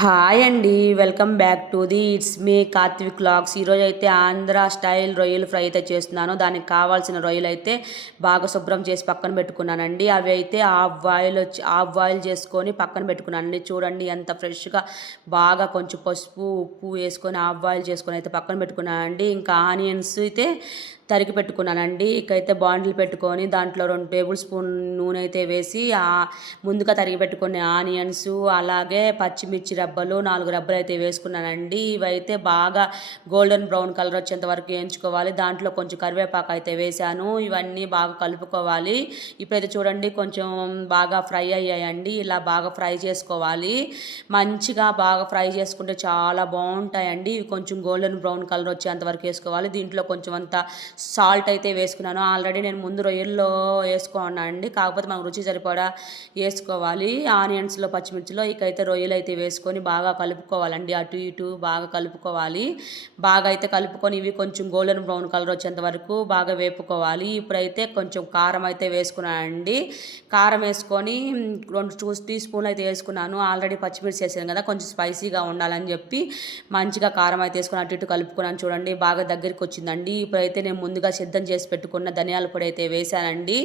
Hi అండి welcome back to the it's me Karthik clocks ఈరోజు అయితే ఆంధ్ర స్టైల్ రొయ్యలు ఫ్రై అయితే చేస్తున్నాను. దానికి కావాల్సిన రొయ్యలు అయితే బాగా శుభ్రం చేసి పక్కన పెట్టుకున్నానండి. అవి అయితే ఆఫ్ బాయిల్ వచ్చి ఆఫ్ బాయిల్ చేసుకొని పక్కన పెట్టుకున్నానండి. చూడండి ఎంత ఫ్రెష్గా బాగా కొంచెం పసుపు ఉప్పు వేసుకొని ఆఫ్ బాయిల్ చేసుకొని అయితే పక్కన పెట్టుకున్నానండి. ఇంకా ఆనియన్స్ అయితే తరిగి పెట్టుకున్నానండి. ఇకైతే బాండిల్ పెట్టుకొని దాంట్లో రెండు టేబుల్ స్పూన్ నూనె అయితే వేసి ముందుగా తరిగి పెట్టుకునే ఆనియన్స్ అలాగే పచ్చిమిర్చి రబ్బలు నాలుగు రబ్బలు అయితే వేసుకున్నానండి. ఇవైతే బాగా గోల్డెన్ బ్రౌన్ కలర్ వచ్చేంత వరకు వేయించుకోవాలి. దాంట్లో కొంచెం కరివేపాకు అయితే వేసాను ఇవన్నీ బాగా కలుపుకోవాలి. ఇప్పుడైతే చూడండి కొంచెం బాగా ఫ్రై అయ్యాయండి. ఇలా బాగా ఫ్రై చేసుకోవాలి. మంచిగా బాగా ఫ్రై చేసుకుంటే చాలా బాగుంటాయండి. ఇవి కొంచెం గోల్డెన్ బ్రౌన్ కలర్ వచ్చేంత వరకు వేసుకోవాలి. దీంట్లో కొంచెం అంత సాల్ట్ అయితే వేసుకున్నాను. ఆల్రెడీ నేను ముందు రొయ్యల్లో వేసుకున్నాను అండి. కాకపోతే మనకు రుచి సరిపడా వేసుకోవాలి. ఆనియన్స్లో పచ్చిమిర్చిలో ఇకైతే రొయ్యలు అయితే వేసుకొని బాగా కలుపుకోవాలండి. అటు ఇటు బాగా కలుపుకోవాలి. బాగా అయితే కలుపుకొని ఇవి కొంచెం గోల్డెన్ బ్రౌన్ కలర్ వచ్చేంత వరకు బాగా వేపుకోవాలి. ఇప్పుడైతే కొంచెం కారం అయితే వేసుకున్నానండి కారం వేసుకొని రెండు టూ టీ స్పూన్లు అయితే వేసుకున్నాను. ఆల్రెడీ పచ్చిమిర్చి వేసాను కదా కొంచెం స్పైసీగా ఉండాలని చెప్పి మంచిగా కారం అయితే వేసుకుని అటు ఇటు కలుపుకున్నాను. చూడండి బాగా దగ్గరికి వచ్చిందండి. ఇప్పుడైతే నేను ముందుగా సిద్ధం చేసి పెట్టుకున్న ధనియాల పొడి అయితే వేసానండి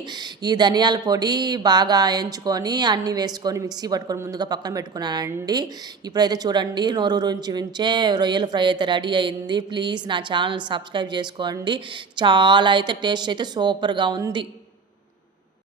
ఈ ధనియాల పొడి బాగా ఎంచుకొని అన్నీ వేసుకొని మిక్సీ పట్టుకొని ముందుగా పక్కన పెట్టుకున్నానండి. ఇప్పుడైతే చూడండి నోరు నుంచి ఉంచే రొయ్యల ఫ్రై అయితే రెడీ అయింది. ప్లీజ్ నా ఛానల్ సబ్స్క్రైబ్ చేసుకోండి. చాలా అయితే టేస్ట్ అయితే సూపర్గా ఉంది.